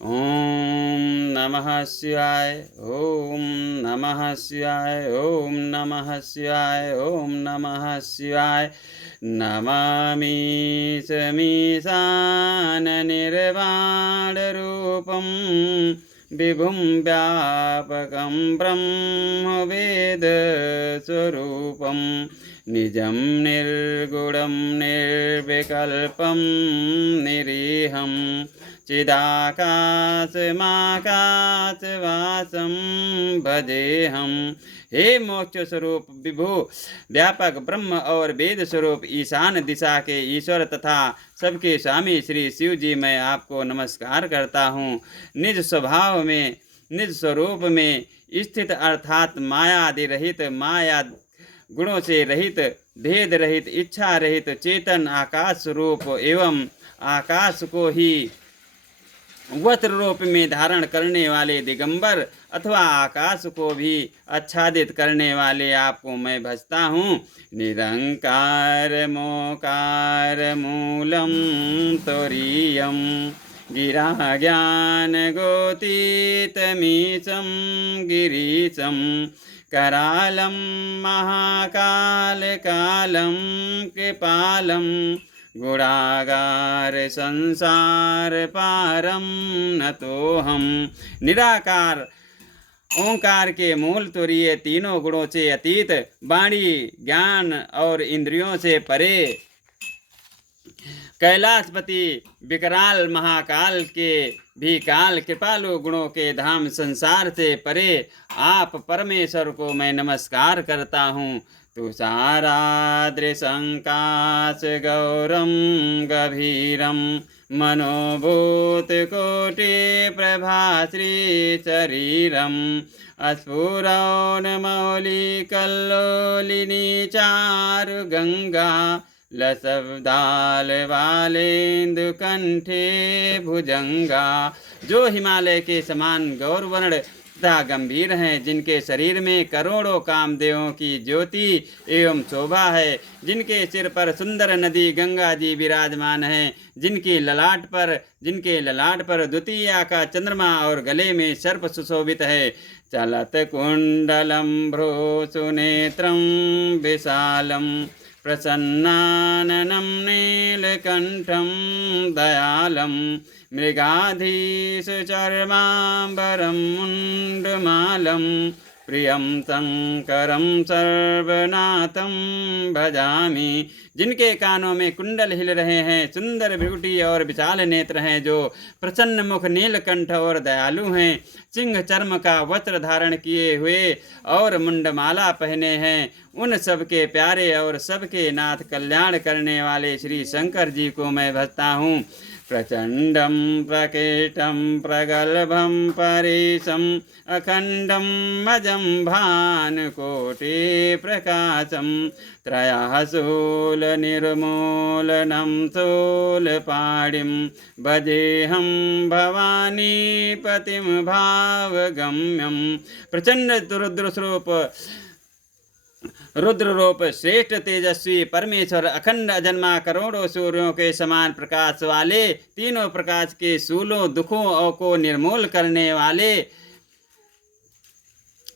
ओम नमः शिवाय। ओम नमः शिवाय। ओम नमः शिवाय। ओम नमः शिवाय। नमामि शमीशाननिर्वाणरूपं विभुं व्यापकं ब्रह्मवेदस्वरूपं निजं निर्गुणं निर्विकल्पं निरीहं चिदाकाशमाकाशवासं भजेहम। हे मोक्ष स्वरूप विभु व्यापक ब्रह्म और वेद स्वरूप ईशान दिशा के ईश्वर तथा सबके स्वामी श्री शिव जी, मैं आपको नमस्कार करता हूँ। निज स्वभाव में, निज स्वरूप में स्थित अर्थात माया आदि रहित, माया गुणों से रहित, भेद रहित, इच्छा रहित, चेतन आकाश स्वरूप एवं आकाश को ही वस्त्र रूप में धारण करने वाले दिगंबर अथवा आकाश को भी आच्छादित करने वाले आपको मैं भजता हूँ। निरंकार मोकार मूलम तुरीयम गिरा ज्ञान गोतीतमीशं गिरीशं करालं महाकाल कालं कृपालं गुणागार संसार पारम न तो हम। निराकार ओंकार के मूल तुरीय, तीनों गुणों से अतीत, वाणी ज्ञान और इंद्रियों से परे, कैलाशपति विकराल महाकाल के भी काल, कृपालु गुणों के धाम, संसार से परे आप परमेश्वर को मैं नमस्कार करता हूँ। तुषाराद्रिसंकाश गौरम गभीरम मनोभूत कोटि प्रभाश्री शरीरम अस्फुरौनमौलिकल्लोलिनी चारु गंगा लसब्दाल वालेन्दु कंठे भुजंगा। जो हिमालय के समान गौरवर्ण तथा गंभीर हैं, जिनके शरीर में करोड़ों कामदेवों की ज्योति एवं शोभा है, जिनके सिर पर सुंदर नदी गंगा जी विराजमान है, जिनके ललाट पर द्वितीया का चंद्रमा और गले में सर्प सुशोभित है। चलत कुंडलम भ्रूसुनेत्रम विशालम प्रसन्नाननं नीलकंठं दयालं मृगाधीश चर्मांबरं मुंडमालं प्रियं शंकरं सर्वनाथं भजामि। जिनके कानों में कुंडल हिल रहे हैं, सुंदर भ्रुकुटी और विशाल नेत्र हैं, जो प्रसन्न मुख, नीलकंठ और दयालु हैं, सिंह चर्म का वस्त्र धारण किए हुए और मुंडमाला पहने हैं, उन सबके प्यारे और सबके नाथ, कल्याण करने वाले श्री शंकर जी को मैं भजता हूँ। प्रचंडम प्रकेटम प्रगल्भम परेशम अखंडम मजम भानुकोटि प्रकाशम त्रयाशूल निर्मूलनम शूलपाणिं भजेहम भवानी पतिम भावगम्यम। प्रचंड रुद्र रूप श्रेष्ठ तेजस्वी परमेश्वर, अखंड अजन्मा, करोड़ों सूर्यों के समान प्रकाश वाले, तीनों प्रकाश के शूलों दुखों को निर्मूल करने वाले,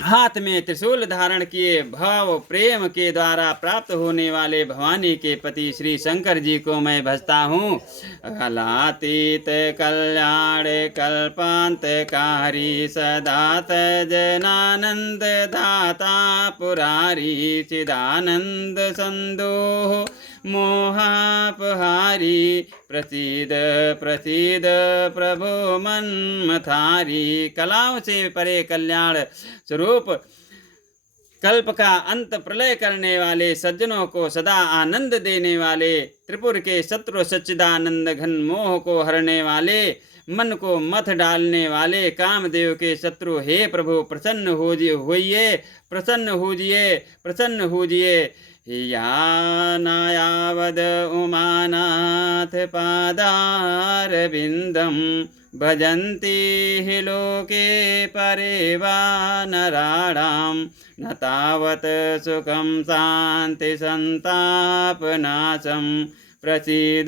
हाथ में त्रिशूल धारण किए, भाव प्रेम के द्वारा प्राप्त होने वाले भवानी के पति श्री शंकर जी को मैं भजता हूँ। कलातीत कल्याण कल्पांतकारी सदा तजनानंद दाता पुरारी चिदानंद संदोह मोहापहारी प्रसीद प्रसीद प्रभो मन्मथारी। कलाओं से परे कल्याण स्वरूप, कल्प का अंत प्रलय करने वाले, सज्जनों को सदा आनंद देने वाले, त्रिपुर के शत्रु सच्चिदानंद घन मोह को हरने वाले, मन को मथ डालने वाले, कामदेव के शत्रु, हे प्रभु प्रसन्न होइए, प्रसन्न होजिए, प्रसन्न होजिए। यानायावद उमानाथ पादारविन्दं भजन्ति हि लोके परेवा नराणां न तावत् सुखं शान्ति संतापनाशं प्रसीद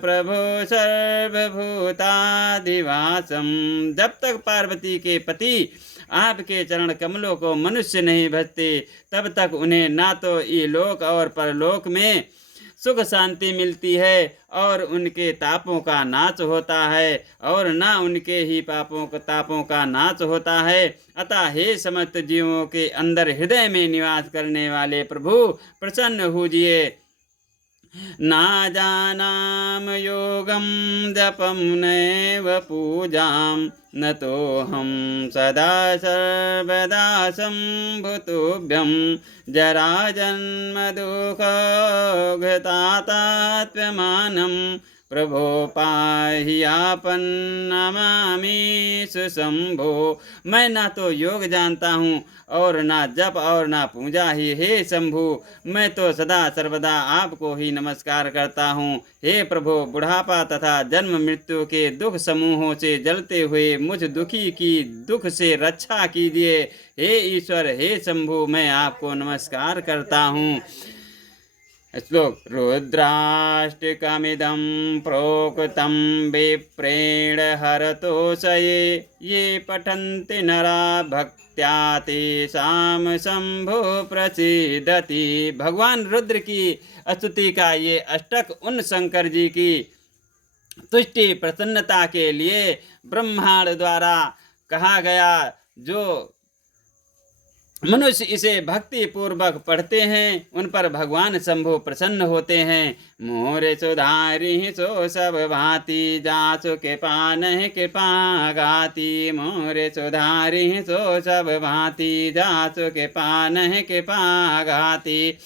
प्रभो सर्वभूतादिवासम। जब तक पार्वती के पति आपके चरण कमलों को मनुष्य नहीं भजते, तब तक उन्हें ना तो इलोक और परलोक में सुख शांति मिलती है और उनके तापों का नाश होता है, और ना उनके ही तापों का नाश होता है। अतः हे समस्त जीवों के अंदर हृदय में निवास करने वाले प्रभु, प्रसन्न होजिए। ना जानाम योगम जपम नैव पूजाम, न तो हम सदा सर्वदा संभुतुभ्यं। जरा जन्म दुख घतात्म्यमानं, प्रभो पाहि आपन नमामि सुशंभो। मैं ना तो योग जानता हूँ और ना जप और ना पूजा ही। हे शंभु, मैं तो सदा सर्वदा आपको ही नमस्कार करता हूँ। हे प्रभु, बुढ़ापा तथा जन्म मृत्यु के दुख समूहों से जलते हुए मुझ दुखी की दुख से रक्षा कीजिए। हे ईश्वर, हे शंभु, मैं आपको नमस्कार करता हूँ। श्लोक। रुद्राष्टकमिदं प्रोक्तं विप्रेण हरतोषये, ये पठन्ति नरा भक्त्या तेषां शंभो प्रसीदति। भगवान रुद्र की स्तुति का ये अष्टक उन शंकर जी की तुष्टि प्रसन्नता के लिए ब्रह्मांड द्वारा कहा गया। जो मनुष्य इसे भक्ति पूर्वक पढ़ते हैं, उन पर भगवान शंभु प्रसन्न होते हैं। मोरे सुधारी सो सब भांति, जासु के पान कृपा गाती। मोरे सुधारी सो सब भांति, जासु के पान कृपा गाती।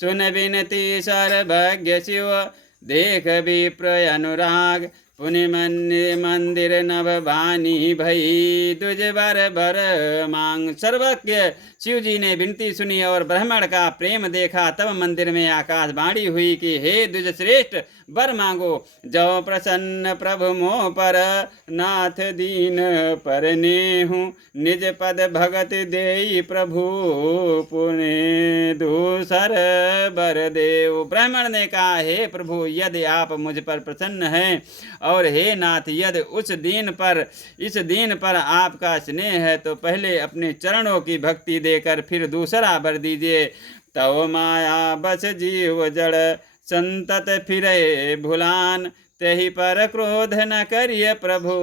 सुन विनती सर्वज्ञ शिव, देख विप्र अनुराग। पुनि मंदिर नभ बानी भई, तुझ बर बर मांग। सर्वज्ञ शिव जी ने विनती सुनी और ब्राह्मण का प्रेम देखा। तब मंदिर में आकाशवाणी हुई कि हे द्विज श्रेष्ठ, वर मांगो। जो प्रसन्न प्रभु मोह पर, नाथ दीन पर नेहु। निज पद भगत देई प्रभु, पुण्य दूसर बर देव। ब्राह्मण ने कहा, हे प्रभु, यदि आप मुझ पर प्रसन्न हैं और हे नाथ, यदि इस दीन पर आपका स्नेह है, तो पहले अपने चरणों की भक्ति देकर फिर दूसरा वर दीजिए। तव माया बस जीव जड़, संतत फिरे भुलान। तही पर क्रोध न करिए प्रभु,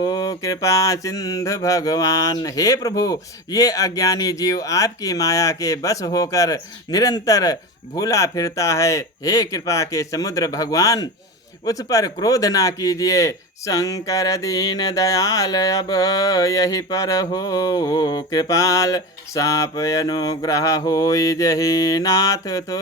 कृपा सिंधु भगवान। हे प्रभु, ये अज्ञानी जीव आपकी माया के बस होकर निरंतर भूला फिरता है। हे कृपा के समुद्र भगवान, उस पर क्रोध ना कीजिए। शंकर दीन दयाल, अब यही पर हो कृपाल। साप अनुग्रह होई जही, नाथ तो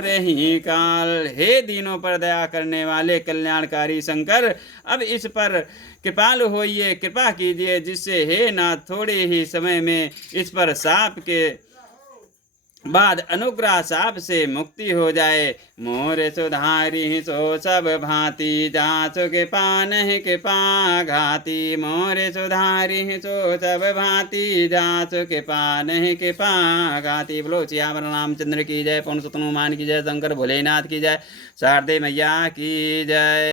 रही काल। हे दीनों पर दया करने वाले कल्याणकारी शंकर, अब इस पर कृपाल होइए, कृपा कीजिए, जिससे हे नाथ थोड़े ही समय में इस पर साप के बाद अनुग्रह साप से मुक्ति हो जाए। मोर सुधारी सो सब भांति, जासु के पान कृपा घाती। मोर सुधारी सो सब भांति, जासु के पान कृपा घाती। बोलो सियावर रामचंद्र की जय, पवन सुत हनुमान की जय, शंकर भोलेनाथ की जय, शारदे मैया की जय।